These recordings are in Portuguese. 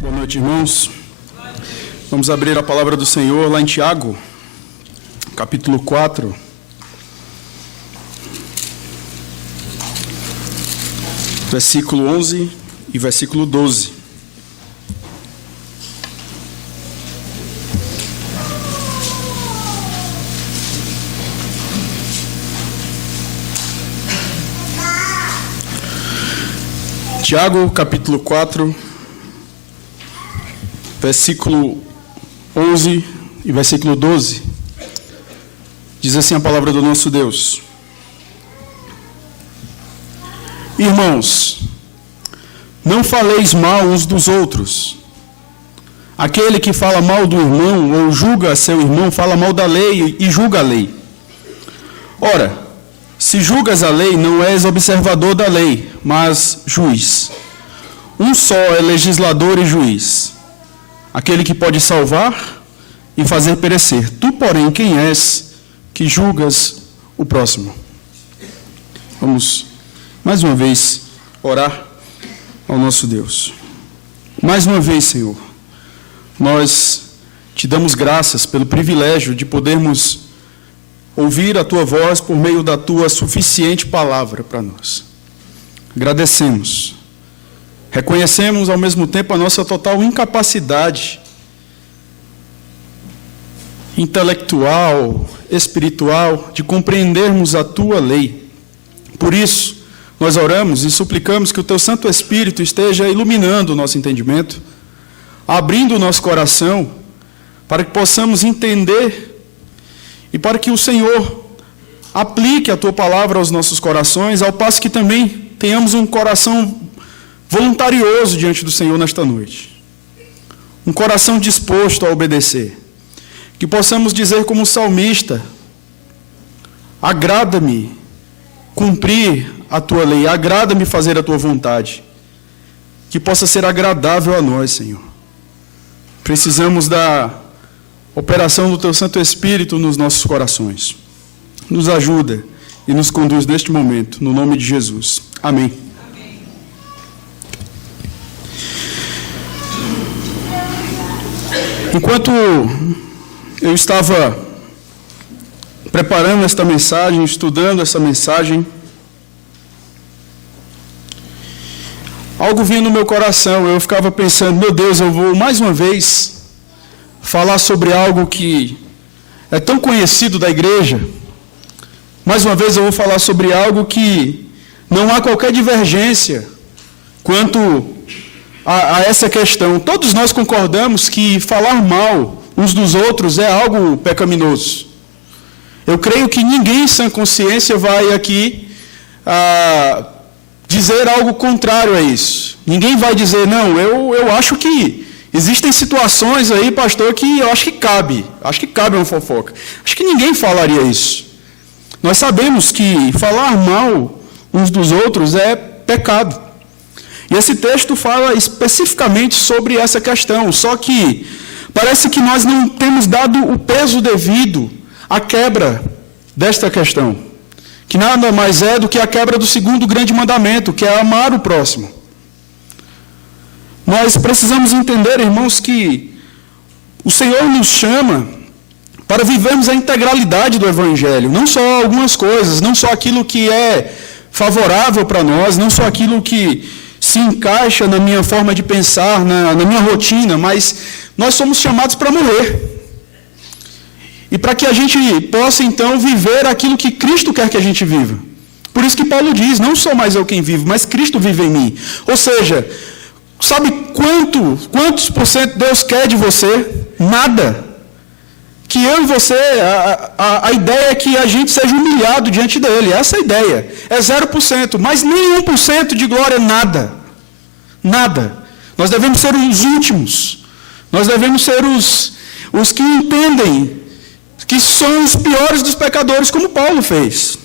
Boa noite, irmãos. Vamos abrir a palavra do Senhor lá em Tiago, capítulo 4. Versículo 11 e versículo 12. Tiago, capítulo 4, versículo 11 e versículo 12. Diz assim a palavra do nosso Deus: Irmãos, não faleis mal uns dos outros. Aquele que fala mal do irmão ou julga seu irmão, fala mal da lei e julga a lei. Ora, se julgas a lei, não és observador da lei, mas juiz. Um só é legislador e juiz, aquele que pode salvar e fazer perecer. Tu, porém, quem és que julgas o próximo? Vamos, mais uma vez, orar ao nosso Deus. Mais uma vez, Senhor, nós te damos graças pelo privilégio de podermos ouvir a Tua voz por meio da Tua suficiente palavra para nós. Agradecemos. Reconhecemos ao mesmo tempo a nossa total incapacidade intelectual, espiritual, de compreendermos a Tua lei. Por isso, nós oramos e suplicamos que o Teu Santo Espírito esteja iluminando o nosso entendimento, abrindo o nosso coração, para que possamos entender e para que o Senhor aplique a Tua palavra aos nossos corações, ao passo que também tenhamos um coração voluntarioso diante do Senhor nesta noite. Um coração disposto a obedecer. Que possamos dizer como salmista: agrada-me cumprir a Tua lei, agrada-me fazer a Tua vontade. Que possa ser agradável a nós, Senhor. Precisamos da operação do Teu Santo Espírito nos nossos corações. Nos ajuda e nos conduz neste momento, no nome de Jesus. Amém. Amém. Enquanto eu estava preparando esta mensagem, estudando essa mensagem, algo vinha no meu coração. Eu ficava pensando: meu Deus, eu vou mais uma vez falar sobre algo que é tão conhecido da igreja. Mais uma vez eu vou falar sobre algo que não há qualquer divergência quanto a essa questão. Todos nós concordamos que falar mal uns dos outros é algo pecaminoso. Eu creio que ninguém em sã consciência vai aqui dizer algo contrário a isso. Ninguém vai dizer: não, eu acho que existem situações aí, pastor, que eu acho que cabe uma fofoca. Acho que ninguém falaria isso. Nós sabemos que falar mal uns dos outros é pecado. E esse texto fala especificamente sobre essa questão, só que parece que nós não temos dado o peso devido à quebra desta questão, que nada mais é do que a quebra do segundo grande mandamento, que é amar o próximo. Nós precisamos entender, irmãos, que o Senhor nos chama para vivermos a integralidade do Evangelho, não só algumas coisas, não só aquilo que é favorável para nós, não só aquilo que se encaixa na minha forma de pensar, na minha rotina, mas nós somos chamados para morrer. E para que a gente possa, então, viver aquilo que Cristo quer que a gente viva. Por isso que Paulo diz: não sou mais eu quem vivo, mas Cristo vive em mim. Ou seja, sabe quantos por cento Deus quer de você? Nada. Que eu e você, a ideia é que a gente seja humilhado diante dele. Essa é a ideia. É 0%, mas nem 1% de glória, nada. Nada. Nós devemos ser os últimos. Nós devemos ser os que entendem que são os piores dos pecadores, como Paulo fez.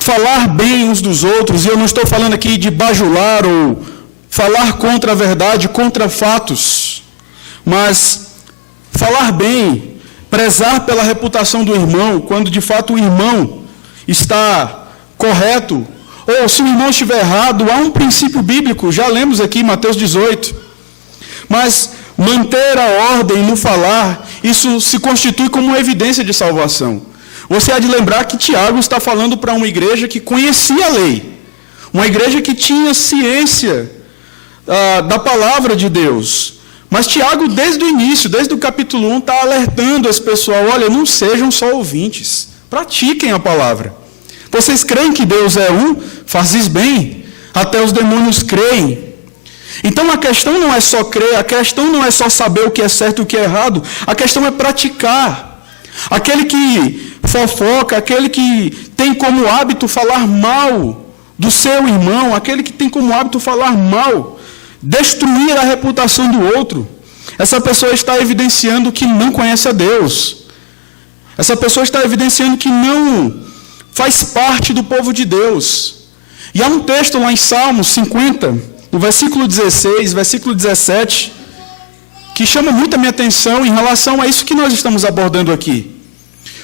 Falar bem uns dos outros, e eu não estou falando aqui de bajular ou falar contra a verdade, contra fatos, mas falar bem, prezar pela reputação do irmão, quando de fato o irmão está correto, ou se o irmão estiver errado, há um princípio bíblico, já lemos aqui Mateus 18. Mas manter a ordem no falar, isso se constitui como uma evidência de salvação. Você há de lembrar que Tiago está falando para uma igreja que conhecia a lei, uma igreja que tinha ciência da palavra de Deus. Mas Tiago, desde o início, desde o capítulo 1, está alertando esse pessoal: olha, não sejam só ouvintes, pratiquem a palavra. Vocês creem que Deus é um? Fazes bem, até os demônios creem. Então a questão não é só crer, a questão não é só saber o que é certo e o que é errado, a questão é praticar. Aquele que fofoca, aquele que tem como hábito falar mal do seu irmão, aquele que tem como hábito falar mal, destruir a reputação do outro, essa pessoa está evidenciando que não conhece a Deus. Essa pessoa está evidenciando que não faz parte do povo de Deus. E há um texto lá em Salmos 50, no versículo 16, versículo 17, que chama muito a minha atenção em relação a isso que nós estamos abordando aqui.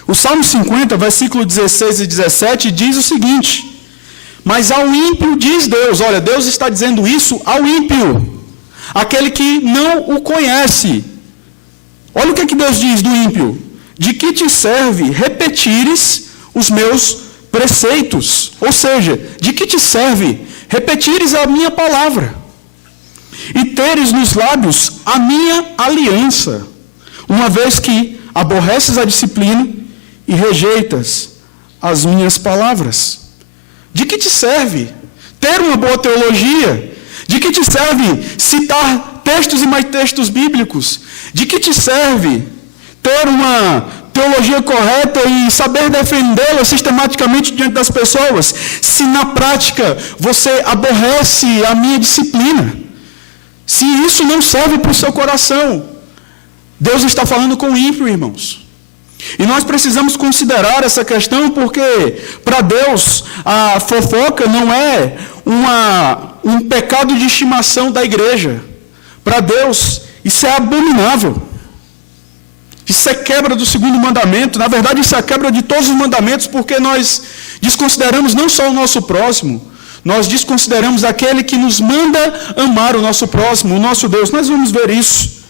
O Salmo 50, versículo 16 e 17, diz o seguinte: mas ao ímpio diz Deus, olha, Deus está dizendo isso ao ímpio, aquele que não o conhece. Olha o que Deus diz do ímpio: de que te serve repetires os meus preceitos? Ou seja, de que te serve repetires a minha palavra e teres nos lábios a minha aliança, uma vez que aborreces a disciplina e rejeitas as minhas palavras? De que te serve ter uma boa teologia? De que te serve citar textos e mais textos bíblicos? De que te serve ter uma teologia correta e saber defendê-la sistematicamente diante das pessoas, se na prática você aborrece a minha disciplina? Se isso não serve para o seu coração, Deus está falando com o ímpio, irmãos. E nós precisamos considerar essa questão, porque para Deus a fofoca não é um pecado de estimação da igreja. Para Deus isso é abominável. Isso é quebra do segundo mandamento. Na verdade, isso é a quebra de todos os mandamentos, porque nós desconsideramos não só o nosso próximo, nós desconsideramos aquele que nos manda amar o nosso próximo, o nosso Deus. Nós vamos ver isso.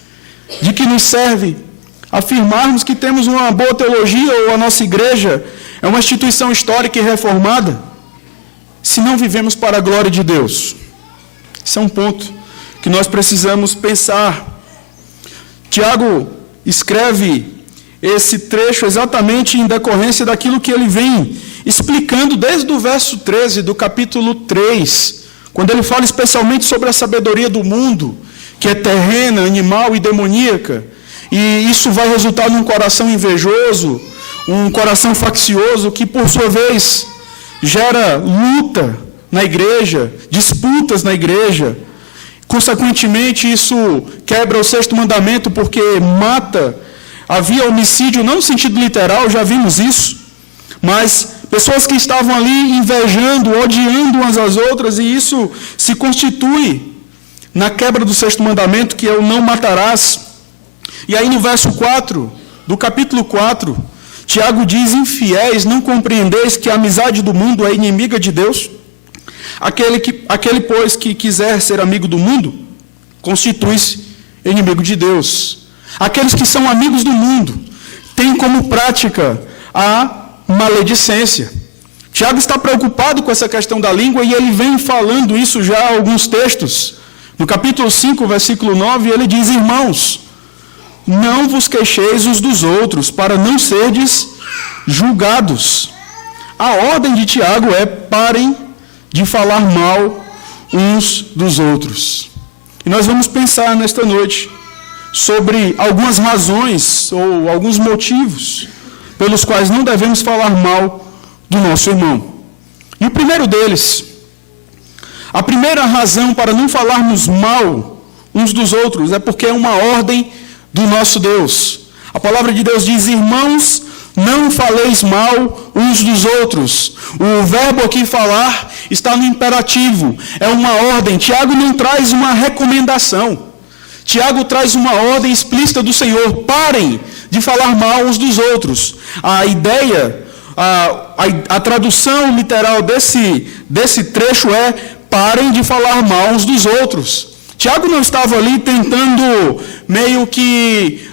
De que nos serve afirmarmos que temos uma boa teologia, ou a nossa igreja é uma instituição histórica e reformada, se não vivemos para a glória de Deus? Esse é um ponto que nós precisamos pensar. Tiago escreve esse trecho exatamente em decorrência daquilo que ele vem explicando desde o verso 13 do capítulo 3, quando ele fala especialmente sobre a sabedoria do mundo, que é terrena, animal e demoníaca. E isso vai resultar num coração invejoso, um coração faccioso, que por sua vez gera luta na igreja, disputas na igreja. Consequentemente, isso quebra o sexto mandamento, porque mata. Havia homicídio, não no sentido literal, já vimos isso, mas pessoas que estavam ali invejando, odiando umas às outras, e isso se constitui na quebra do sexto mandamento, que é o não matarás. E aí no verso 4, do capítulo 4, Tiago diz: infiéis, não compreendeis que a amizade do mundo é inimiga de Deus? Aquele, pois, que quiser ser amigo do mundo, constitui-se inimigo de Deus. Aqueles que são amigos do mundo têm como prática a maledicência. Tiago está preocupado com essa questão da língua, e ele vem falando isso já há alguns textos. No capítulo 5, versículo 9, ele diz: irmãos, não vos queixeis uns dos outros, para não serdes julgados. A ordem de Tiago é: parem de falar mal uns dos outros. E nós vamos pensar nesta noite sobre algumas razões ou alguns motivos pelos quais não devemos falar mal do nosso irmão. E o primeiro deles, a primeira razão para não falarmos mal uns dos outros, é porque é uma ordem do nosso Deus. A palavra de Deus diz: irmãos, não faleis mal uns dos outros. O verbo aqui falar está no imperativo, é uma ordem. Tiago não traz uma recomendação. Tiago traz uma ordem explícita do Senhor: parem de falar mal uns dos outros. A ideia, a tradução literal desse trecho é: parem de falar mal uns dos outros. Tiago não estava ali tentando meio que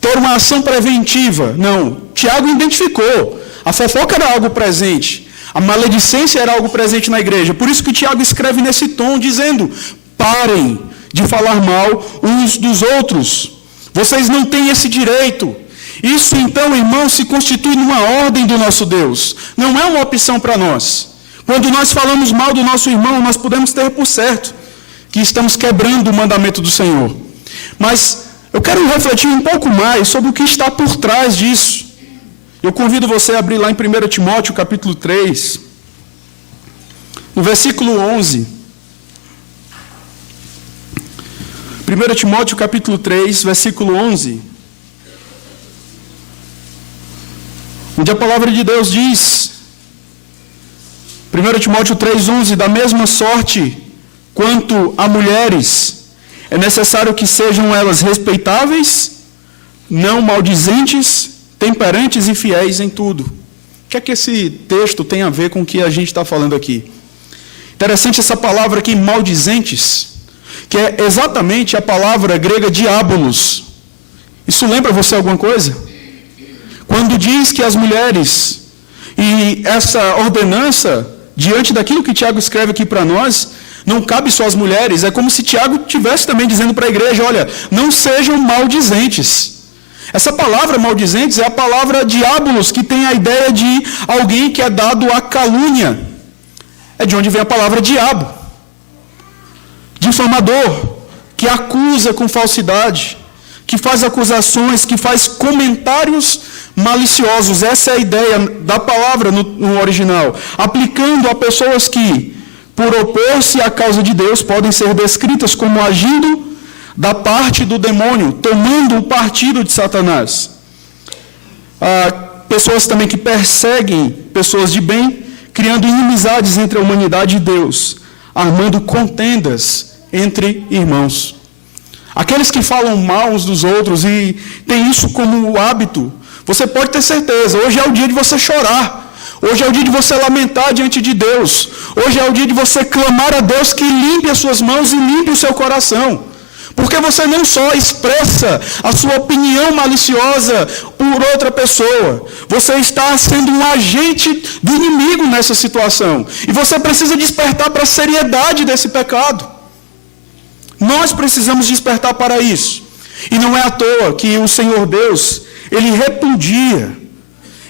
ter uma ação preventiva. Não. Tiago identificou. A fofoca era algo presente. A maledicência era algo presente na igreja. Por isso que Tiago escreve nesse tom, dizendo: parem de falar mal uns dos outros. Vocês não têm esse direito. Isso, então, irmão, se constitui numa ordem do nosso Deus. Não é uma opção para nós. Quando nós falamos mal do nosso irmão, nós podemos ter por certo que estamos quebrando o mandamento do Senhor. Mas eu quero refletir um pouco mais sobre o que está por trás disso. Eu convido você a abrir lá em 1 Timóteo, capítulo 3, no versículo 11. 1 Timóteo, capítulo 3, versículo 11. Onde a palavra de Deus diz, 1 Timóteo 3, 11, da mesma sorte quanto a mulheres, é necessário que sejam elas respeitáveis, não maldizentes, temperantes e fiéis em tudo. O que é que esse texto tem a ver com o que a gente está falando aqui? Interessante essa palavra aqui, maldizentes, que é exatamente a palavra grega diabolos. Isso lembra você alguma coisa? Quando diz que as mulheres, e essa ordenança, diante daquilo que Tiago escreve aqui para nós, não cabe só às mulheres, é como se Tiago estivesse também dizendo para a igreja: olha, não sejam maldizentes. Essa palavra maldizentes é a palavra diabolos, que tem a ideia de alguém que é dado à calúnia. É de onde vem a palavra diabo. Difamador, que acusa com falsidade, que faz acusações, que faz comentários maliciosos. Essa é a ideia da palavra no original. Aplicando a pessoas que, por opor-se à causa de Deus, podem ser descritas como agindo da parte do demônio, tomando o partido de Satanás. Pessoas também que perseguem pessoas de bem, criando inimizades entre a humanidade e Deus, armando contendas entre irmãos. Aqueles que falam mal uns dos outros e têm isso como hábito, você pode ter certeza, hoje é o dia de você chorar. Hoje é o dia de você lamentar diante de Deus. Hoje é o dia de você clamar a Deus que limpe as suas mãos e limpe o seu coração. Porque você não só expressa a sua opinião maliciosa por outra pessoa, você está sendo um agente do inimigo nessa situação. E você precisa despertar para a seriedade desse pecado. Nós precisamos despertar para isso. E não é à toa que o Senhor Deus, Ele repudia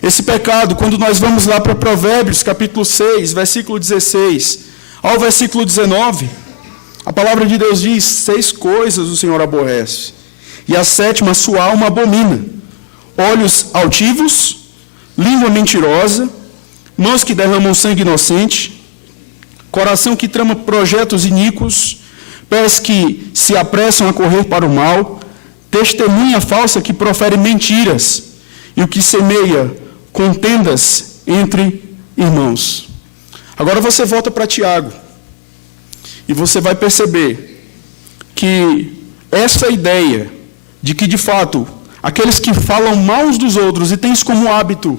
esse pecado quando nós vamos lá para Provérbios, capítulo 6, versículo 16 ao versículo 19. A palavra de Deus diz: 6 coisas o Senhor aborrece, e a 7ª sua alma abomina: olhos altivos, língua mentirosa, mãos que derramam sangue inocente, coração que trama projetos iníquos, pés que se apressam a correr para o mal, testemunha falsa que profere mentiras, e o que semeia contendas entre irmãos. Agora você volta para Tiago, e você vai perceber que essa ideia de que, de fato, aqueles que falam mal uns dos outros e têm isso como hábito,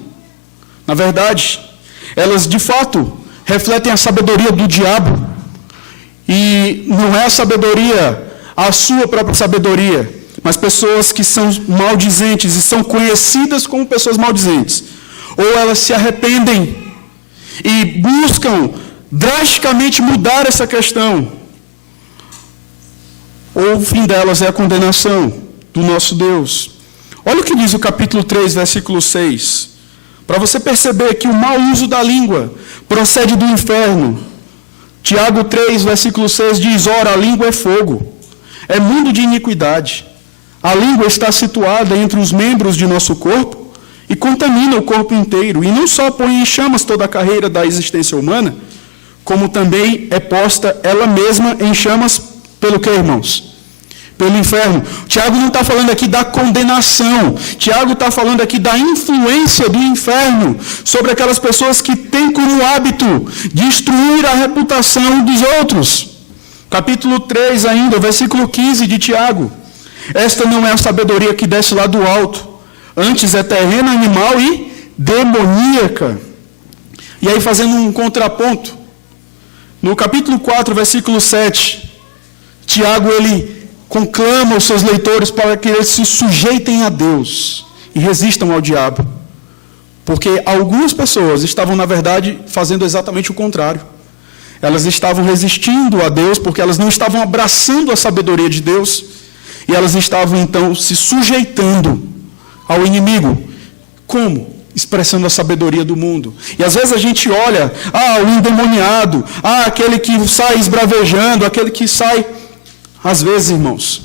na verdade, elas, de fato, refletem a sabedoria do diabo. E não é a sabedoria, a sua própria sabedoria, mas pessoas que são maldizentes e são conhecidas como pessoas maldizentes. Ou elas se arrependem e buscam drasticamente mudar essa questão, ou o fim delas é a condenação do nosso Deus. Olha o que diz o capítulo 3, versículo 6, para você perceber que o mau uso da língua procede do inferno. Tiago 3, versículo 6 diz: ora, a língua é fogo, é mundo de iniquidade. A língua está situada entre os membros de nosso corpo e contamina o corpo inteiro, e não só põe em chamas toda a carreira da existência humana, como também é posta ela mesma em chamas pelo que, irmãos? Pelo inferno. Tiago não está falando aqui da condenação. Tiago está falando aqui da influência do inferno sobre aquelas pessoas que têm como hábito destruir a reputação dos outros. Capítulo 3 ainda, versículo 15 de Tiago. Esta não é a sabedoria que desce lá do alto, antes é terrena, animal e demoníaca. E aí, fazendo um contraponto, no capítulo 4, versículo 7, Tiago, ele conclama os seus leitores para que eles se sujeitem a Deus e resistam ao diabo. Porque algumas pessoas estavam, na verdade, fazendo exatamente o contrário. Elas estavam resistindo a Deus porque elas não estavam abraçando a sabedoria de Deus. E elas estavam, então, se sujeitando ao inimigo. Como? Expressando a sabedoria do mundo. E às vezes a gente olha, o endemoniado, aquele que sai esbravejando, aquele que sai... Às vezes, irmãos,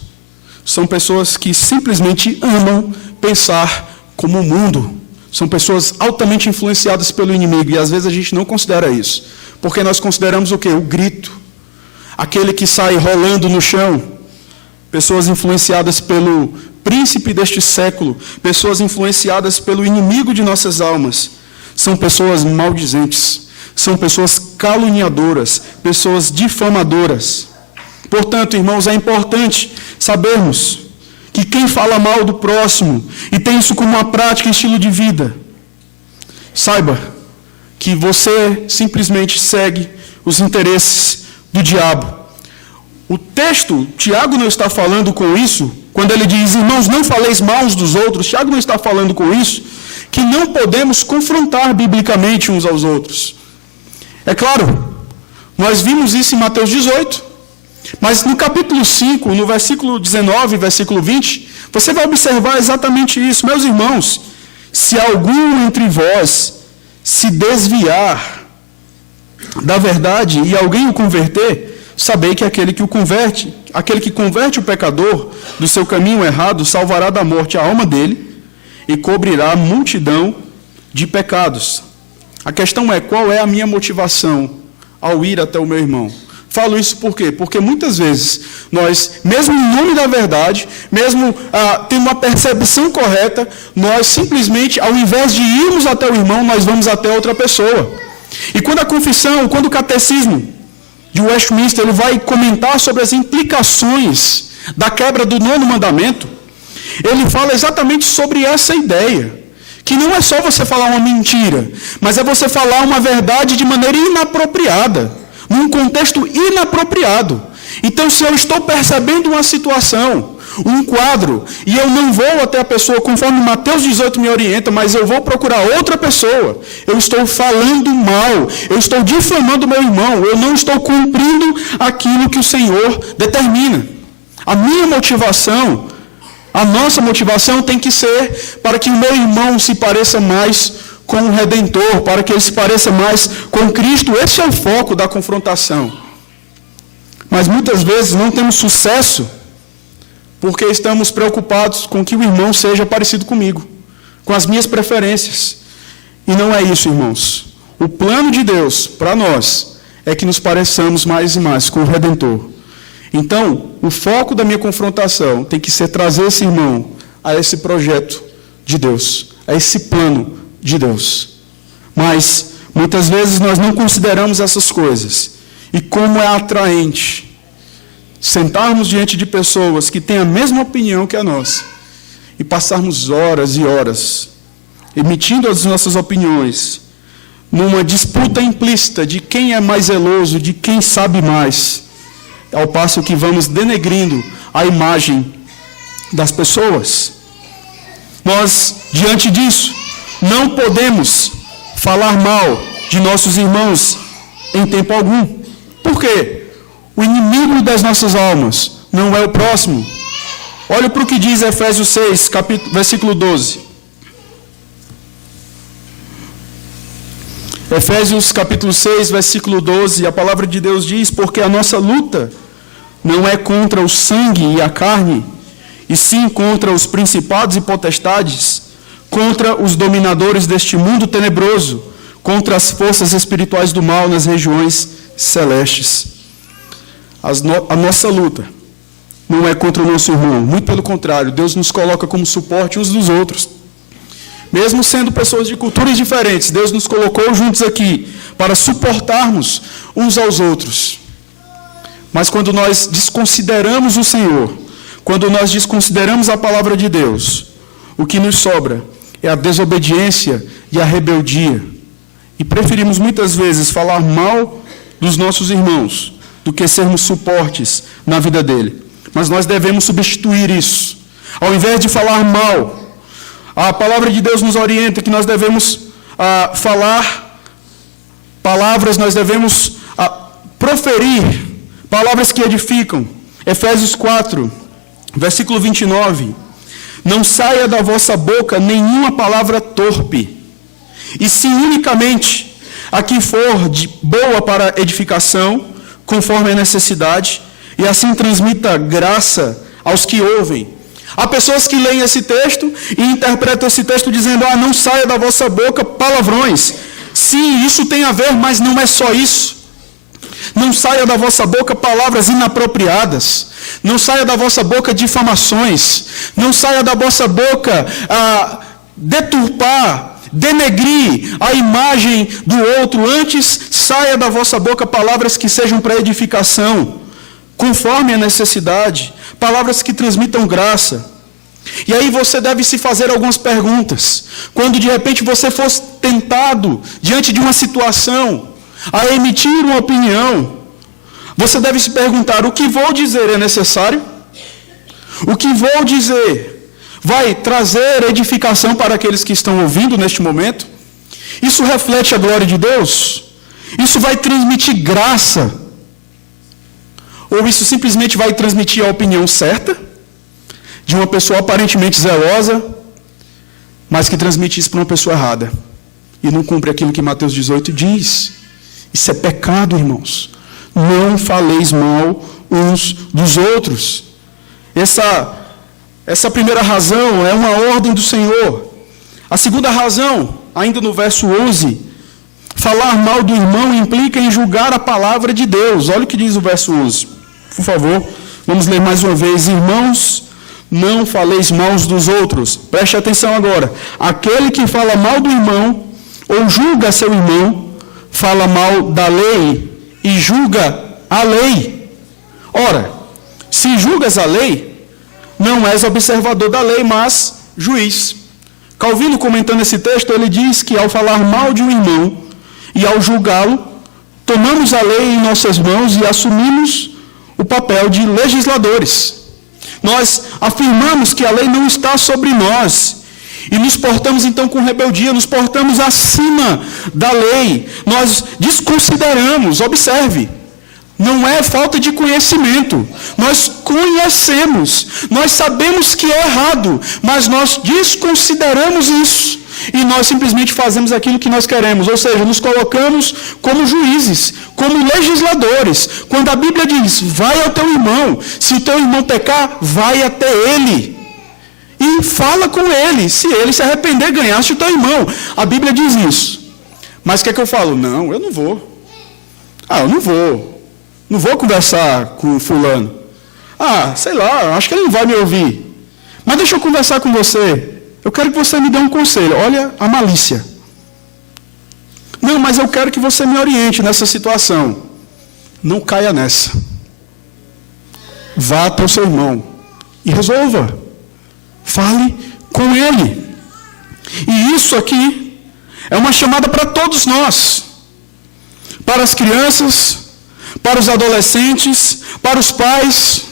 são pessoas que simplesmente amam pensar como o mundo. São pessoas altamente influenciadas pelo inimigo. E às vezes a gente não considera isso. Porque nós consideramos o quê? O grito. Aquele que sai rolando no chão. Pessoas influenciadas pelo príncipe deste século. Pessoas influenciadas pelo inimigo de nossas almas. São pessoas maldizentes. São pessoas caluniadoras. Pessoas difamadoras. Portanto, irmãos, é importante sabermos que quem fala mal do próximo e tem isso como uma prática e estilo de vida, saiba que você simplesmente segue os interesses do diabo. O texto, Tiago não está falando com isso, quando ele diz, irmãos, não faleis mal uns dos outros, Tiago não está falando com isso, que não podemos confrontar biblicamente uns aos outros. É claro, nós vimos isso em Mateus 18, mas no capítulo 5, no versículo 19 e versículo 20, você vai observar exatamente isso. Meus irmãos, se algum entre vós se desviar da verdade e alguém o converter, sabei que aquele que converte o pecador do seu caminho errado, salvará da morte a alma dele e cobrirá a multidão de pecados. A questão é, qual é a minha motivação ao ir até o meu irmão? Falo isso por quê? Porque muitas vezes nós, mesmo em nome da verdade, mesmo tendo uma percepção correta, nós simplesmente, ao invés de irmos até o irmão, nós vamos até outra pessoa. E quando a confissão, quando o catecismo de Westminster, ele vai comentar sobre as implicações da quebra do 9º mandamento, ele fala exatamente sobre essa ideia. Que não é só você falar uma mentira, mas é você falar uma verdade de maneira inapropriada. Num contexto inapropriado. Então, se eu estou percebendo uma situação, um quadro, e eu não vou até a pessoa conforme Mateus 18 me orienta, mas eu vou procurar outra pessoa, eu estou falando mal, eu estou difamando meu irmão, eu não estou cumprindo aquilo que o Senhor determina. A minha motivação, a nossa motivação tem que ser para que o meu irmão se pareça mais com o Redentor, para que ele se pareça mais com Cristo. Esse é o foco da confrontação. Mas muitas vezes não temos sucesso porque estamos preocupados com que o irmão seja parecido comigo, com as minhas preferências. E não é isso, irmãos. O plano de Deus para nós é que nos pareçamos mais e mais com o Redentor. Então, o foco da minha confrontação tem que ser trazer esse irmão a esse projeto de Deus, a esse plano de Deus. Mas muitas vezes nós não consideramos essas coisas. E como é atraente sentarmos diante de pessoas que têm a mesma opinião que a nossa e passarmos horas e horas emitindo as nossas opiniões numa disputa implícita de quem é mais zeloso, de quem sabe mais, ao passo que vamos denegrindo a imagem das pessoas. Nós, diante disso, não podemos falar mal de nossos irmãos em tempo algum. Por quê? O inimigo das nossas almas não é o próximo. Olha para o que diz Efésios 6, versículo 12. Efésios capítulo 6, versículo 12, a palavra de Deus diz, porque a nossa luta não é contra o sangue e a carne, e sim contra os principados e potestades, contra os dominadores deste mundo tenebroso, contra as forças espirituais do mal nas regiões celestes. A nossa luta não é contra o nosso irmão, muito pelo contrário, Deus nos coloca como suporte uns dos outros. Mesmo sendo pessoas de culturas diferentes, Deus nos colocou juntos aqui para suportarmos uns aos outros. Mas quando nós desconsideramos o Senhor, quando nós desconsideramos a palavra de Deus, o que nos sobra é a desobediência e a rebeldia. E preferimos muitas vezes falar mal dos nossos irmãos do que sermos suportes na vida dele. Mas nós devemos substituir isso. Ao invés de falar mal, a palavra de Deus nos orienta que nós devemos falar palavras, nós devemos proferir palavras que edificam. Efésios 4, versículo 29. Não saia da vossa boca nenhuma palavra torpe, e sim unicamente a que for de boa para edificação, conforme a necessidade, e assim transmita graça aos que ouvem. Há pessoas que leem esse texto e interpretam esse texto dizendo, não saia da vossa boca palavrões. Sim, isso tem a ver, mas não é só isso. Não saia da vossa boca palavras inapropriadas. Não saia da vossa boca difamações. Não saia da vossa boca deturpar, denegrir a imagem do outro. Antes, saia da vossa boca palavras que sejam para edificação, conforme a necessidade, palavras que transmitam graça. E aí você deve se fazer algumas perguntas. Quando de repente você for tentado, diante de uma situação, a emitir uma opinião, você deve se perguntar, o que vou dizer é necessário? O que vou dizer vai trazer edificação para aqueles que estão ouvindo neste momento? Isso reflete a glória de Deus? Isso vai transmitir graça? Ou isso simplesmente vai transmitir a opinião certa, de uma pessoa aparentemente zelosa, mas que transmite isso para uma pessoa errada, e não cumpre aquilo que Mateus 18 diz? Isso é pecado, irmãos. Não faleis mal uns dos outros. Essa primeira razão é uma ordem do Senhor. A segunda razão, ainda no verso 11, falar mal do irmão implica em julgar a palavra de Deus. Olha o que diz o verso 11. Por favor, vamos ler mais uma vez. Irmãos, não faleis mal uns dos outros. Preste atenção agora. Aquele que fala mal do irmão, ou julga seu irmão, fala mal da lei e julga a lei. Ora, se julgas a lei, não és observador da lei, mas juiz. Calvino, comentando esse texto, ele diz que ao falar mal de um irmão e ao julgá-lo, tomamos a lei em nossas mãos e assumimos o papel de legisladores. Nós afirmamos que a lei não está sobre nós e nos portamos então com rebeldia, nos portamos acima da lei. Nós desconsideramos, observe, não é falta de conhecimento. Nós conhecemos, nós sabemos que é errado, mas nós desconsideramos isso. E nós simplesmente fazemos aquilo que nós queremos, ou seja, nos colocamos como juízes, como legisladores. Quando a Bíblia diz, vai ao teu irmão, se o teu irmão pecar, vai até ele. E fala com ele, se ele se arrepender, ganhaste o teu irmão. A Bíblia diz isso. Mas o que é que eu falo? Não, eu não vou. Eu não vou. Não vou conversar com fulano. Sei lá, acho que ele não vai me ouvir. Mas deixa eu conversar com você. Eu quero que você me dê um conselho. Olha a malícia. Não, mas eu quero que você me oriente nessa situação. Não caia nessa. Vá até o seu irmão e resolva. Fale com ele. E isso aqui é uma chamada para todos nós. Para as crianças, para os adolescentes, para os pais.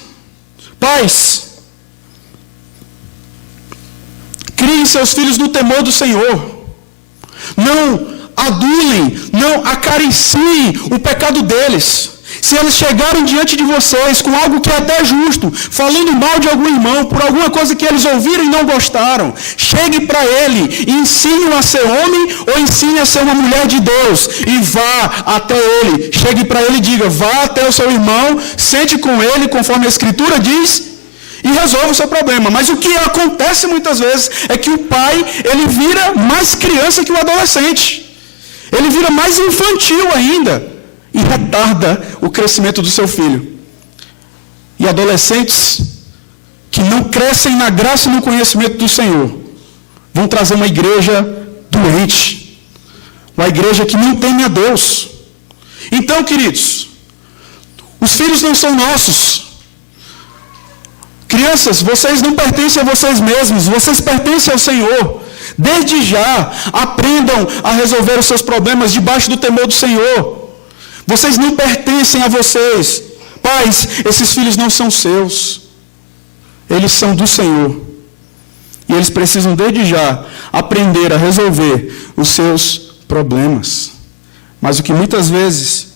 Pais, criem seus filhos no temor do Senhor. Não adulem, não acariciem o pecado deles. Se eles chegarem diante de vocês com algo que é até justo, falando mal de algum irmão, por alguma coisa que eles ouviram e não gostaram, chegue para ele e ensine-o a ser homem ou ensine a ser uma mulher de Deus e vá até ele. Chegue para ele e diga, vá até o seu irmão, sente com ele, conforme a Escritura diz, e resolva o seu problema. Mas o que acontece muitas vezes é que o pai, ele vira mais criança que o adolescente. Ele vira mais infantil ainda. E retarda o crescimento do seu filho. E adolescentes que não crescem na graça e no conhecimento do Senhor vão trazer uma igreja doente, uma igreja que não teme a Deus. Então, queridos, os filhos não são nossos. Crianças, vocês não pertencem a vocês mesmos, vocês pertencem ao Senhor. Desde já, aprendam a resolver os seus problemas debaixo do temor do Senhor. Vocês não pertencem a vocês. Pais, esses filhos não são seus. Eles são do Senhor. E eles precisam, desde já, aprender a resolver os seus problemas. Mas o que muitas vezes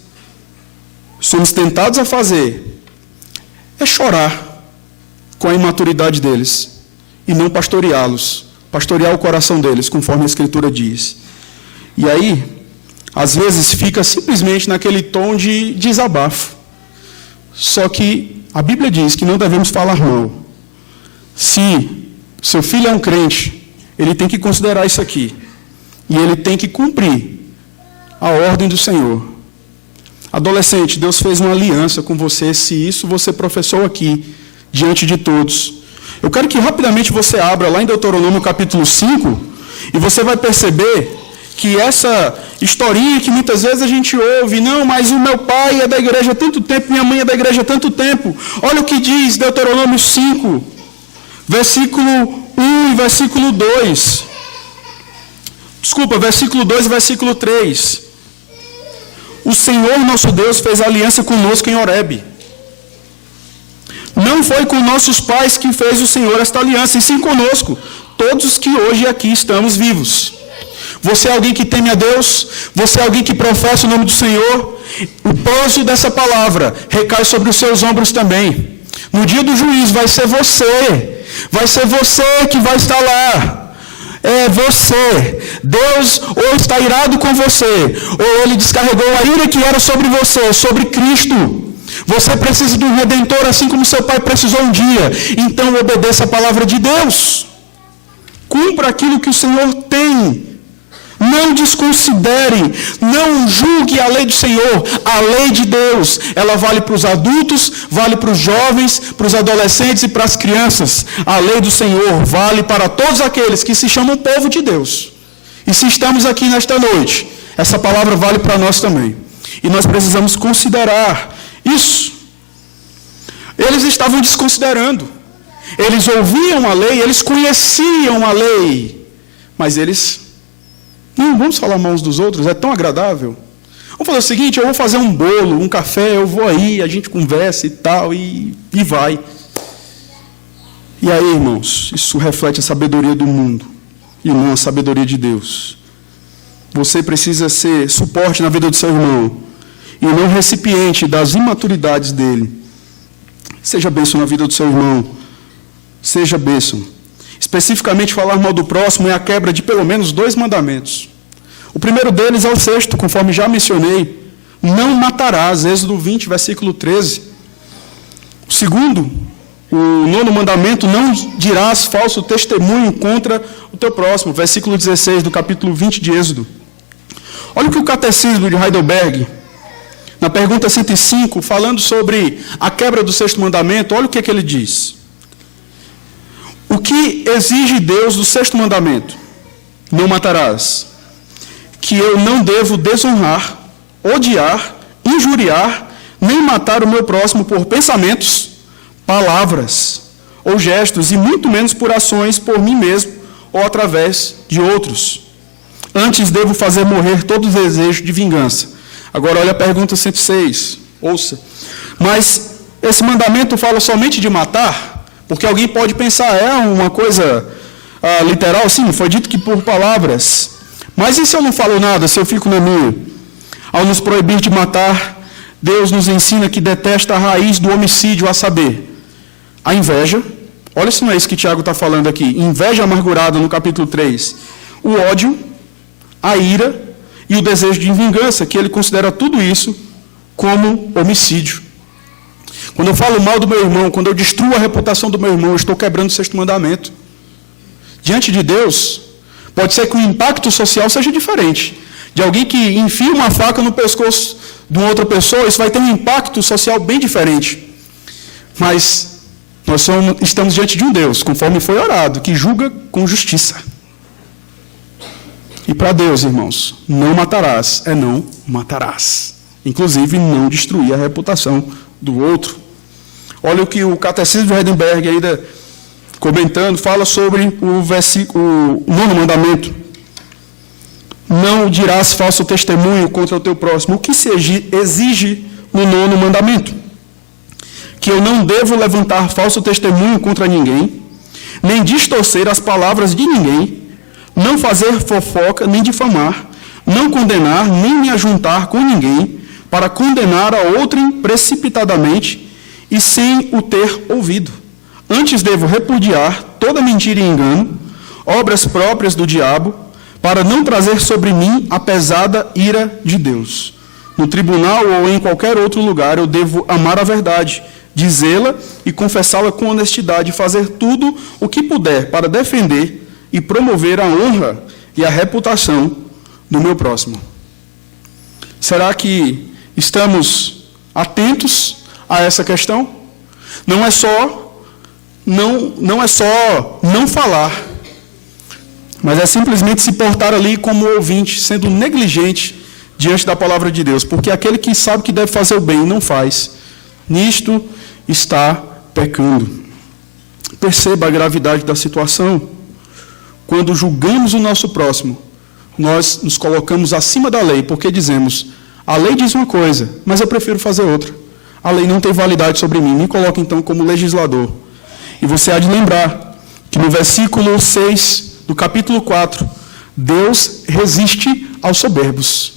somos tentados a fazer é chorar com a imaturidade deles e não pastoreá-los, pastorear o coração deles, conforme a Escritura diz. E aí, às vezes, fica simplesmente naquele tom de desabafo. Só que a Bíblia diz que não devemos falar mal. Se seu filho é um crente, ele tem que considerar isso aqui. E ele tem que cumprir a ordem do Senhor. Adolescente, Deus fez uma aliança com você, se isso você professou aqui, diante de todos. Eu quero que rapidamente você abra lá em Deuteronômio capítulo 5, e você vai perceber que essa historinha que muitas vezes a gente ouve, não, mas o meu pai é da igreja há tanto tempo, minha mãe é da igreja há tanto tempo. Olha o que diz Deuteronômio 5, versículo 1 e versículo 2. Desculpa, versículo 2 e versículo 3. O Senhor nosso Deus fez aliança conosco em Horebe. Não foi com nossos pais que fez o Senhor esta aliança, e sim conosco, todos que hoje aqui estamos vivos. Você é alguém que teme a Deus? Você é alguém que professa o nome do Senhor? O peso dessa palavra recai sobre os seus ombros também. No dia do juízo vai ser você que vai estar lá. É você. Deus ou está irado com você, ou Ele descarregou a ira que era sobre você, sobre Cristo. Você precisa de um Redentor, assim como seu pai precisou um dia. Então obedeça a palavra de Deus. Cumpra aquilo que o Senhor tem. Não desconsidere, não julgue a lei do Senhor. A lei de Deus, ela vale para os adultos, vale para os jovens, para os adolescentes e para as crianças. A lei do Senhor vale para todos aqueles que se chamam povo de Deus. E se estamos aqui nesta noite, essa palavra vale para nós também. E nós precisamos considerar isso. Eles estavam desconsiderando. Eles ouviam a lei, eles conheciam a lei, mas eles... Não, vamos falar mal uns dos outros, é tão agradável. Vamos fazer o seguinte, eu vou fazer um bolo, um café, eu vou aí, a gente conversa e tal, e vai. E aí, irmãos, isso reflete a sabedoria do mundo, e não a sabedoria de Deus. Você precisa ser suporte na vida do seu irmão, e não recipiente das imaturidades dele. Seja bênção na vida do seu irmão, seja bênção. Especificamente, falar mal do próximo é a quebra de pelo menos 2 mandamentos. O primeiro deles é o 6º, conforme já mencionei. Não matarás, Êxodo 20, versículo 13. O segundo, o 9º mandamento, não dirás falso testemunho contra o teu próximo, versículo 16 do capítulo 20 de Êxodo. Olha o que o Catecismo de Heidelberg, na pergunta 105, falando sobre a quebra do 6º mandamento, olha o que ele diz. O que exige Deus do 6º mandamento? Não matarás. Que eu não devo desonrar, odiar, injuriar, nem matar o meu próximo por pensamentos, palavras ou gestos, e muito menos por ações por mim mesmo ou através de outros. Antes devo fazer morrer todo o desejo de vingança. Agora olha a pergunta 106, ouça. Mas esse mandamento fala somente de matar? Porque alguém pode pensar, é uma coisa literal, sim, foi dito que por palavras. Mas e se eu não falo nada, se eu fico na minha? Ao nos proibir de matar, Deus nos ensina que detesta a raiz do homicídio, a saber, a inveja. Olha se não é isso que Tiago está falando aqui. Inveja amargurada no capítulo 3. O ódio, a ira e o desejo de vingança, que ele considera tudo isso como homicídio. Quando eu falo mal do meu irmão, quando eu destruo a reputação do meu irmão, eu estou quebrando o 6º mandamento. Diante de Deus, pode ser que o impacto social seja diferente. De alguém que enfia uma faca no pescoço de uma outra pessoa, isso vai ter um impacto social bem diferente. Mas nós estamos diante de um Deus, conforme foi orado, que julga com justiça. E para Deus, irmãos, não matarás, é não matarás. Inclusive, não destruir a reputação do outro. Olha o que o Catecismo de Heidelberg ainda comentando, fala sobre o 9º mandamento. Não dirás falso testemunho contra o teu próximo. O que se exige no 9º mandamento? Que eu não devo levantar falso testemunho contra ninguém, nem distorcer as palavras de ninguém, não fazer fofoca, nem difamar, não condenar, nem me ajuntar com ninguém, para condenar a outrem precipitadamente e sem o ter ouvido. Antes devo repudiar toda mentira e engano, obras próprias do diabo, para não trazer sobre mim a pesada ira de Deus. No tribunal ou em qualquer outro lugar eu devo amar a verdade, dizê-la e confessá-la com honestidade, fazer tudo o que puder para defender e promover a honra e a reputação do meu próximo. Será que estamos atentos a essa questão? Não é só não falar, mas é simplesmente se portar ali como ouvinte, sendo negligente diante da palavra de Deus, porque aquele que sabe que deve fazer o bem e não faz, nisto está pecando. Perceba a gravidade da situação. Quando julgamos o nosso próximo, nós nos colocamos acima da lei, porque dizemos, a lei diz uma coisa, mas eu prefiro fazer outra. A lei não tem validade sobre mim, me coloca então como legislador. E você há de lembrar que no versículo 6 do capítulo 4, Deus resiste aos soberbos,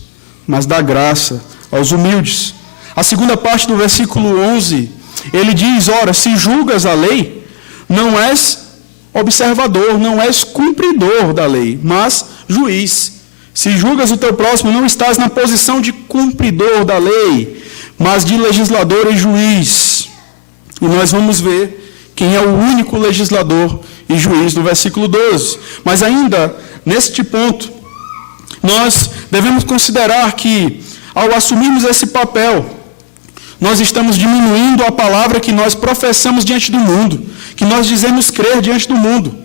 mas dá graça aos humildes. A segunda parte do versículo 11, ele diz, ora, se julgas a lei, não és observador, não és cumpridor da lei, mas juiz. Se julgas o teu próximo, não estás na posição de cumpridor da lei, mas de legislador e juiz. E nós vamos ver quem é o único legislador e juiz no versículo 12. Mas ainda, neste ponto, nós devemos considerar que, ao assumirmos esse papel, nós estamos diminuindo a palavra que nós professamos diante do mundo, que nós dizemos crer diante do mundo,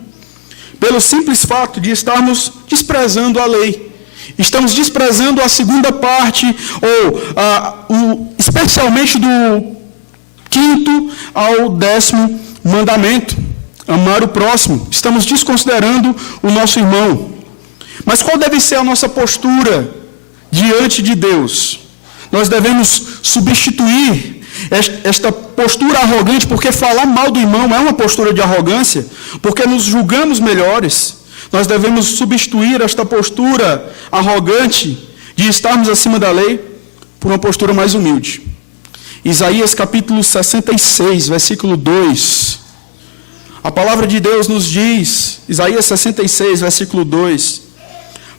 pelo simples fato de estarmos desprezando a lei. Estamos desprezando a segunda parte, ou especialmente do 5º ao 10º mandamento, amar o próximo. Estamos desconsiderando o nosso irmão. Mas qual deve ser a nossa postura diante de Deus? Nós devemos substituir esta postura arrogante, porque falar mal do irmão é uma postura de arrogância, porque nos julgamos melhores. Nós devemos substituir esta postura arrogante de estarmos acima da lei por uma postura mais humilde. Isaías capítulo 66, versículo 2. A palavra de Deus nos diz, Isaías 66, versículo 2,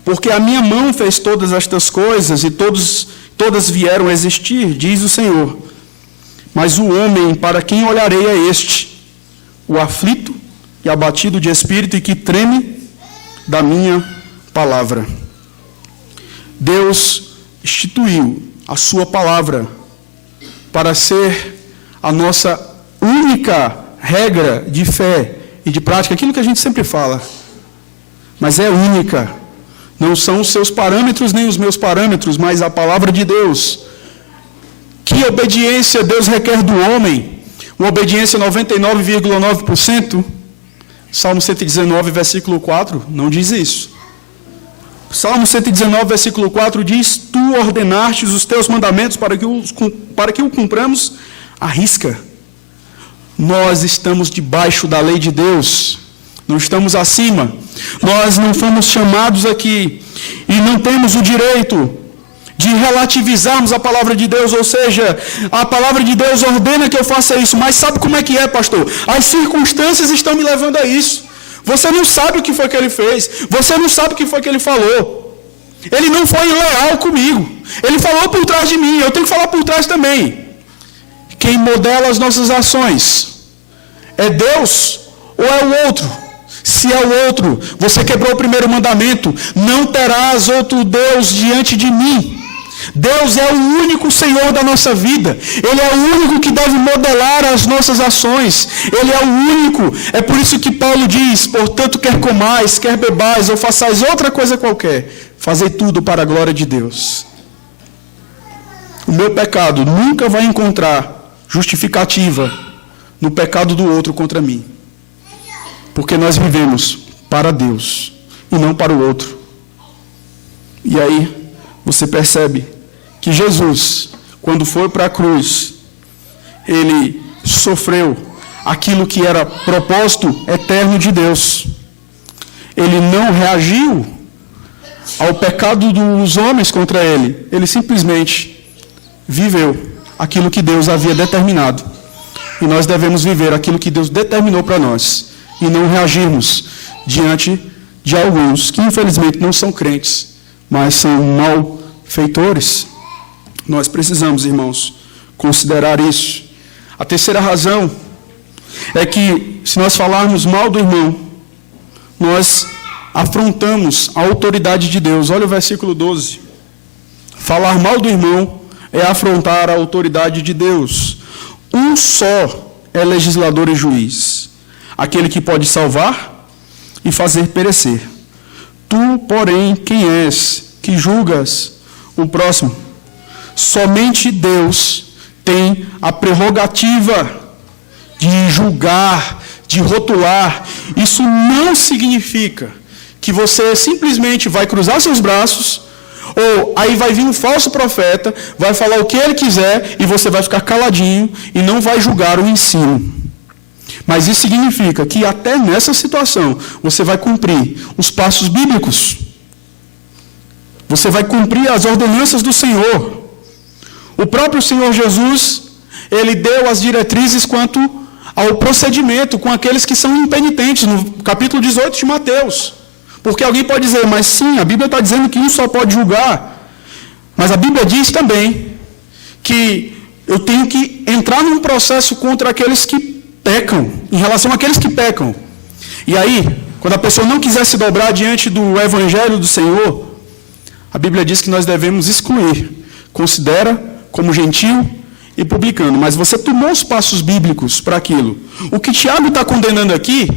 porque a minha mão fez todas estas coisas e todas vieram a existir, diz o Senhor. Mas o homem para quem olharei é este, o aflito e abatido de espírito e que treme da minha palavra. Deus instituiu a sua palavra para ser a nossa única regra de fé e de prática, aquilo que a gente sempre fala, mas é única. Não são os seus parâmetros nem os meus parâmetros, mas a palavra de Deus. Que obediência Deus requer do homem? Uma obediência 99,9%? Salmo 119, versículo 4, não diz isso. Salmo 119, versículo 4 diz, tu ordenastes os teus mandamentos para que o cumpramos à risca. Nós estamos debaixo da lei de Deus, não estamos acima. Nós não fomos chamados aqui e não temos o direito de relativizarmos a palavra de Deus, ou seja, a palavra de Deus ordena que eu faça isso, mas sabe como é que é, pastor? As circunstâncias estão me levando a isso. Você não sabe o que foi que ele fez, você não sabe o que foi que ele falou. Ele não foi leal comigo, ele falou por trás de mim, eu tenho que falar por trás também. Quem modela as nossas ações é Deus ou é o outro? Se é o outro, você quebrou o primeiro mandamento, não terás outro Deus diante de mim. Deus é o único Senhor da nossa vida. Ele é o único que deve modelar as nossas ações. Ele é o único. É por isso que Paulo diz, portanto, quer comais, quer bebais, ou façais outra coisa qualquer, fazei tudo para a glória de Deus. O meu pecado nunca vai encontrar justificativa no pecado do outro contra mim. Porque nós vivemos para Deus e não para o outro. E aí você percebe que Jesus, quando foi para a cruz, ele sofreu aquilo que era propósito eterno de Deus. Ele não reagiu ao pecado dos homens contra ele. Ele simplesmente viveu aquilo que Deus havia determinado. E nós devemos viver aquilo que Deus determinou para nós. E não reagirmos diante de alguns que infelizmente não são crentes, mas são malfeitores. Nós precisamos, irmãos, considerar isso. A terceira razão é que, se nós falarmos mal do irmão, nós afrontamos a autoridade de Deus. Olha o versículo 12. Falar mal do irmão é afrontar a autoridade de Deus. Um só é legislador e juiz, aquele que pode salvar e fazer perecer. Tu, porém, quem és, que julgas o próximo? Somente Deus tem a prerrogativa de julgar, de rotular. Isso não significa que você simplesmente vai cruzar seus braços, ou aí vai vir um falso profeta, vai falar o que ele quiser, e você vai ficar caladinho e não vai julgar o ensino. Mas isso significa que até nessa situação, você vai cumprir os passos bíblicos. Você vai cumprir as ordenanças do Senhor. O próprio Senhor Jesus, ele deu as diretrizes quanto ao procedimento com aqueles que são impenitentes, no capítulo 18 de Mateus. Porque alguém pode dizer, mas sim, a Bíblia está dizendo que um só pode julgar. Mas a Bíblia diz também que eu tenho que entrar num processo contra aqueles que pecam, em relação àqueles que pecam. E aí, quando a pessoa não quiser se dobrar diante do Evangelho do Senhor, a Bíblia diz que nós devemos excluir. Considera como gentio e publicano. Mas você tomou os passos bíblicos para aquilo. O que Tiago está condenando aqui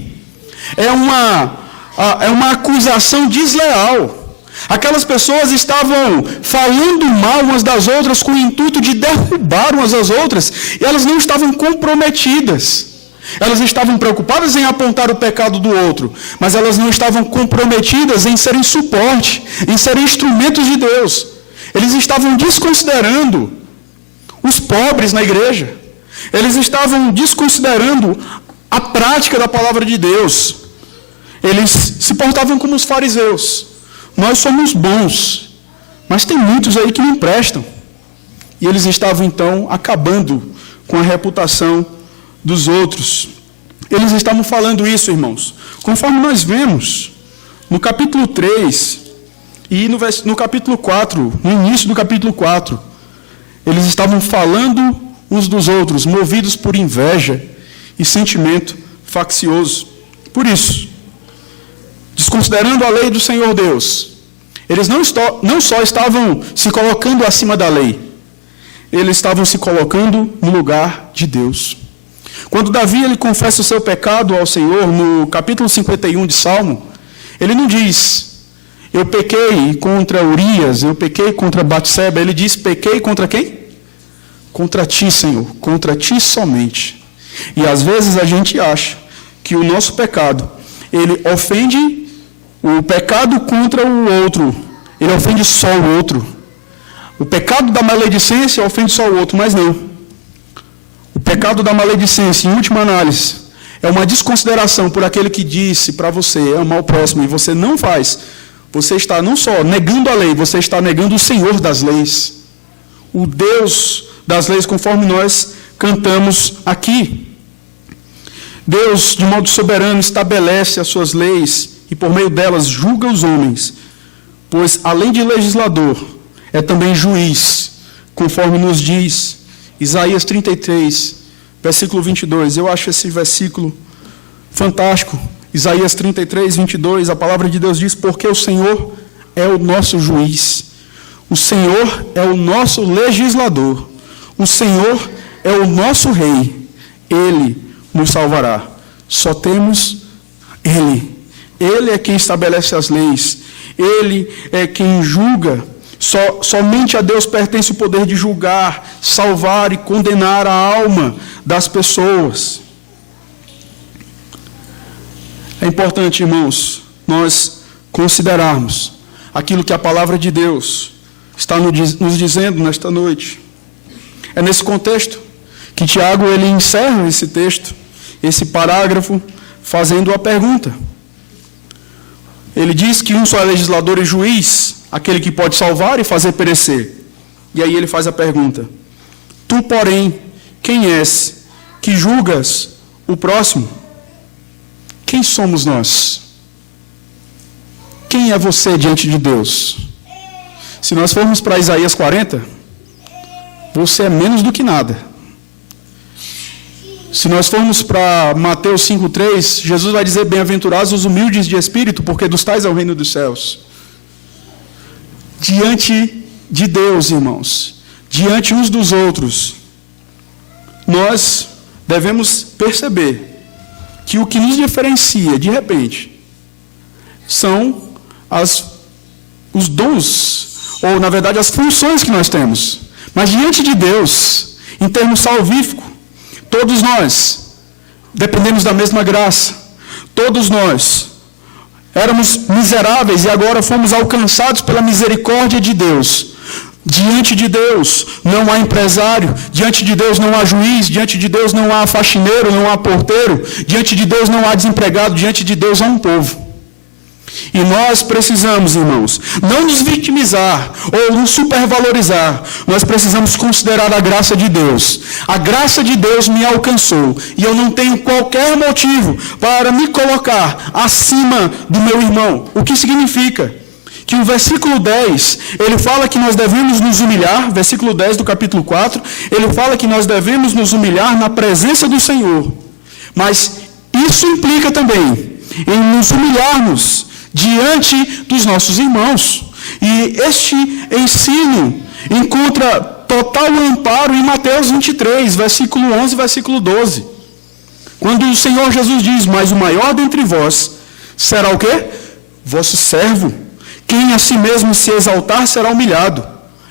é uma acusação desleal. Aquelas pessoas estavam falando mal umas das outras com o intuito de derrubar umas às outras, e elas não estavam comprometidas. Elas estavam preocupadas em apontar o pecado do outro, mas elas não estavam comprometidas em serem suporte, em serem instrumentos de Deus. Eles estavam desconsiderando os pobres na igreja. Eles estavam desconsiderando a prática da palavra de Deus. Eles se portavam como os fariseus. Nós somos bons, mas tem muitos aí que não prestam. E eles estavam, então, acabando com a reputação dos outros. Eles estavam falando isso, irmãos. Conforme nós vemos, no capítulo 3 e no capítulo 4, no início do capítulo 4, eles estavam falando uns dos outros, movidos por inveja e sentimento faccioso. Por isso, desconsiderando a lei do Senhor Deus, eles não só estavam se colocando acima da lei, eles estavam se colocando no lugar de Deus. Quando Davi ele confessa o seu pecado ao Senhor, no capítulo 51 de Salmo, ele não diz, eu pequei contra Urias, eu pequei contra Batseba, ele diz, pequei contra quem? Contra ti, Senhor, contra ti somente. E às vezes a gente acha que o nosso pecado, ele ofende o pecado contra o outro, ele ofende só o outro. O pecado da maledicência ofende só o outro, mas não. O pecado da maledicência, em última análise, é uma desconsideração por aquele que disse para você amar o próximo e você não faz. Você está não só negando a lei, você está negando o Senhor das leis. O Deus das leis, conforme nós cantamos aqui. Deus, de modo soberano, estabelece as suas leis e por meio delas julga os homens, pois além de legislador, é também juiz, conforme nos diz Isaías 33, versículo 22. Eu acho esse versículo fantástico. Isaías 33, 22, a palavra de Deus diz, porque o Senhor é o nosso juiz, o Senhor é o nosso legislador, o Senhor é o nosso rei, Ele nos salvará. Só temos Ele. Ele é quem estabelece as leis, Ele é quem julga. Somente a Deus pertence o poder de julgar, salvar e condenar a alma das pessoas. É importante, irmãos, nós considerarmos aquilo que a palavra de Deus está nos dizendo nesta noite. É nesse contexto que Tiago ele encerra esse texto, esse parágrafo, fazendo a pergunta. Ele diz que um só é legislador e juiz, aquele que pode salvar e fazer perecer. E aí ele faz a pergunta: tu, porém, quem és que julgas o próximo? Quem somos nós? Quem é você diante de Deus? Se nós formos para Isaías 40, você é menos do que nada. Se nós formos para Mateus 5,3, Jesus vai dizer: bem-aventurados os humildes de espírito, porque dos tais é o reino dos céus. Diante de Deus, irmãos, diante uns dos outros, nós devemos perceber que o que nos diferencia, de repente, são os dons, ou na verdade as funções que nós temos. Mas diante de Deus, em termos salvíficos, todos nós dependemos da mesma graça. Todos nós éramos miseráveis e agora fomos alcançados pela misericórdia de Deus. Diante de Deus não há empresário, diante de Deus não há juiz, diante de Deus não há faxineiro, não há porteiro, diante de Deus não há desempregado, diante de Deus há um povo. E nós precisamos, irmãos, não nos vitimizar ou nos supervalorizar. Nós precisamos considerar a graça de Deus. A graça de Deus me alcançou e eu não tenho qualquer motivo para me colocar acima do meu irmão. O que significa? Que o versículo 10, ele fala que nós devemos nos humilhar, versículo 10 do capítulo 4, ele fala que nós devemos nos humilhar na presença do Senhor. Mas isso implica também em nos humilharmos diante dos nossos irmãos. E este ensino encontra total amparo em Mateus 23, versículo 11 e versículo 12. Quando o Senhor Jesus diz: mas o maior dentre vós será o quê? Vosso servo. Quem a si mesmo se exaltar será humilhado,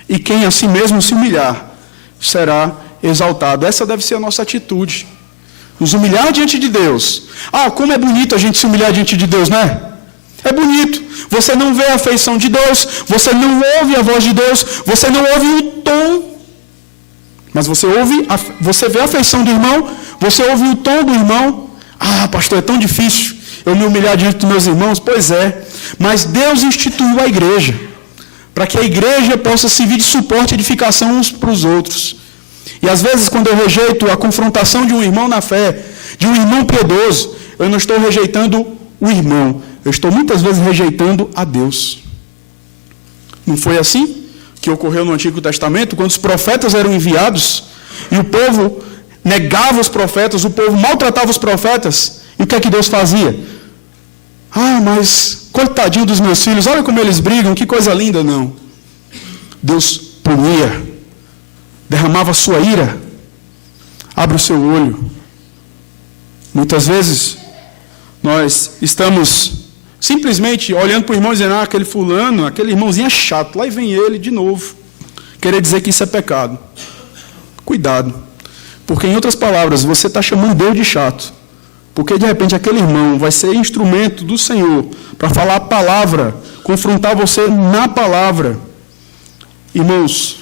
e quem a si mesmo se humilhar será exaltado. Essa deve ser a nossa atitude. Nos humilhar diante de Deus. Ah, como é bonito a gente se humilhar diante de Deus, né? É bonito. Você não vê a feição de Deus, você não ouve a voz de Deus, você não ouve o tom. Mas você vê a feição do irmão, você ouve o tom do irmão. Ah, pastor, é tão difícil eu me humilhar diante dos meus irmãos. Pois é, mas Deus instituiu a igreja, para que a igreja possa servir de suporte e edificação uns para os outros. E às vezes, quando eu rejeito a confrontação de um irmão na fé, de um irmão piedoso, eu não estou rejeitando o irmão, eu estou muitas vezes rejeitando a Deus. Não foi assim que ocorreu no Antigo Testamento, quando os profetas eram enviados, e o povo negava os profetas, o povo maltratava os profetas, e o que é que Deus fazia? Ah, mas coitadinho dos meus filhos, olha como eles brigam, que coisa linda. Não. Deus punia, derramava sua ira. Abre o seu olho. Muitas vezes, nós estamos simplesmente olhando para o irmão e dizendo: ah, aquele fulano, aquele irmãozinho é chato, lá e vem ele de novo, querer dizer que isso é pecado. Cuidado, porque em outras palavras, você está chamando Deus de chato. Porque de repente aquele irmão vai ser instrumento do Senhor para falar a palavra, confrontar você na palavra. Irmãos,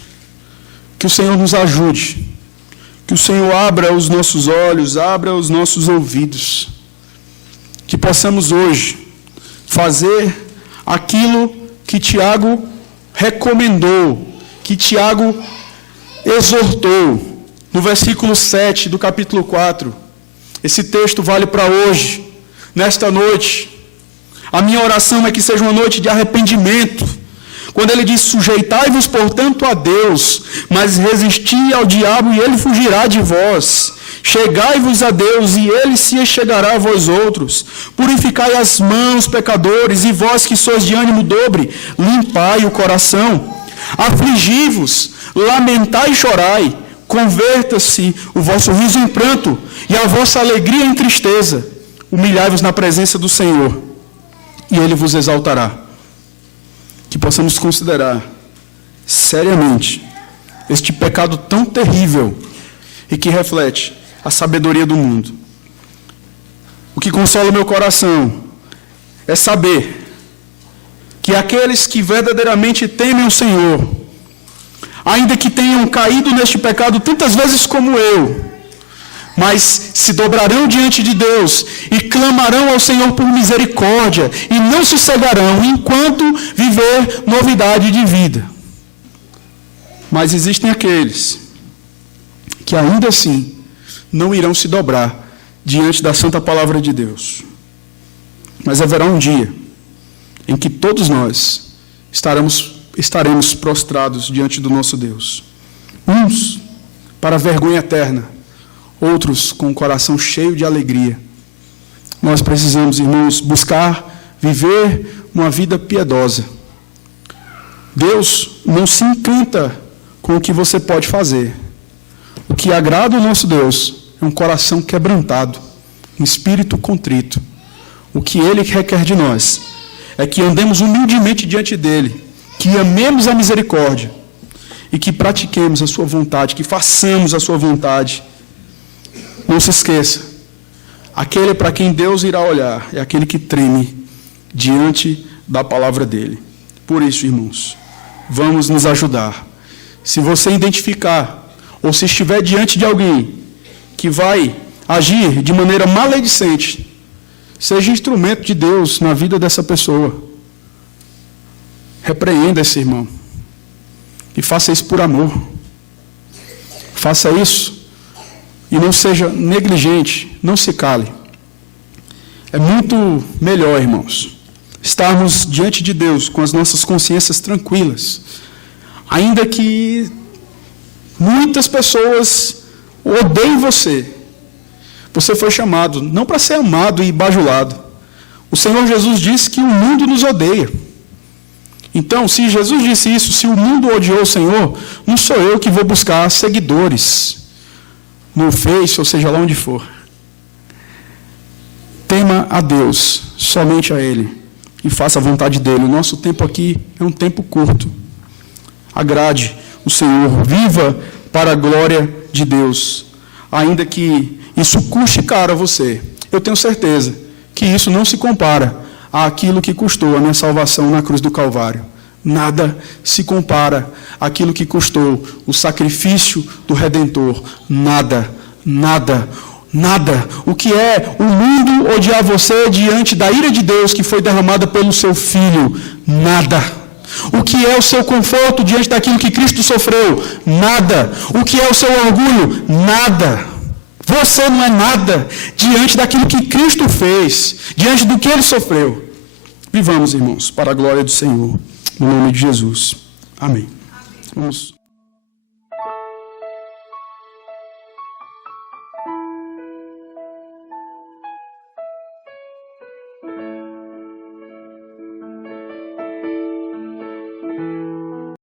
que o Senhor nos ajude, que o Senhor abra os nossos olhos, abra os nossos ouvidos, que possamos hoje fazer aquilo que Tiago recomendou, que Tiago exortou, no versículo 7 do capítulo 4. Esse texto vale para hoje, nesta noite. A minha oração é que seja uma noite de arrependimento. Quando ele diz: sujeitai-vos, portanto, a Deus, mas resisti ao diabo e ele fugirá de vós. Chegai-vos a Deus e ele se chegará a vós outros. Purificai as mãos, pecadores, e vós que sois de ânimo dobre, limpai o coração. Afligi-vos, lamentai e chorai. Converta-se o vosso riso em pranto e a vossa alegria em tristeza. Humilhai-vos na presença do Senhor e Ele vos exaltará. Que possamos considerar seriamente este pecado tão terrível e que reflete a sabedoria do mundo. O que consola meu coração é saber que aqueles que verdadeiramente temem o Senhor, ainda que tenham caído neste pecado tantas vezes como eu, mas se dobrarão diante de Deus e clamarão ao Senhor por misericórdia e não sossegarão enquanto viver novidade de vida. Mas existem aqueles que ainda assim não irão se dobrar diante da santa palavra de Deus. Mas haverá um dia em que todos nós estaremos prostrados diante do nosso Deus. Uns para a vergonha eterna, outros com o coração cheio de alegria. Nós precisamos, irmãos, buscar viver uma vida piedosa. Deus não se encanta com o que você pode fazer. O que agrada ao nosso Deus é um coração quebrantado, um espírito contrito. O que Ele requer de nós é que andemos humildemente diante dEle, que amemos a misericórdia e que pratiquemos a sua vontade, que façamos a sua vontade. Não se esqueça, aquele para quem Deus irá olhar é aquele que treme diante da palavra dEle. Por isso, irmãos, vamos nos ajudar. Se você identificar, ou se estiver diante de alguém que vai agir de maneira maledicente, seja instrumento de Deus na vida dessa pessoa. Repreenda esse irmão. E faça isso por amor. Faça isso e não seja negligente, não se cale. É muito melhor, irmãos, estarmos diante de Deus com as nossas consciências tranquilas, ainda que muitas pessoas odeiem você. Você foi chamado não para ser amado e bajulado. O Senhor Jesus disse que o mundo nos odeia. Então, se Jesus disse isso, se o mundo odiou o Senhor, não sou eu que vou buscar seguidores no Face, ou seja lá onde for. Tema a Deus, somente a Ele, e faça a vontade dEle. O nosso tempo aqui é um tempo curto. Agrade o Senhor, viva para a glória de Deus, ainda que isso custe caro a você. Eu tenho certeza que isso não se compara àquilo que custou a minha salvação na cruz do Calvário. Nada se compara àquilo que custou o sacrifício do Redentor. Nada, nada, nada. O que é o mundo odiar você diante da ira de Deus que foi derramada pelo seu Filho? Nada. O que é o seu conforto diante daquilo que Cristo sofreu? Nada. O que é o seu orgulho? Nada. Você não é nada diante daquilo que Cristo fez, diante do que Ele sofreu. Vivamos, irmãos, para a glória do Senhor, no nome de Jesus. Amém. Vamos.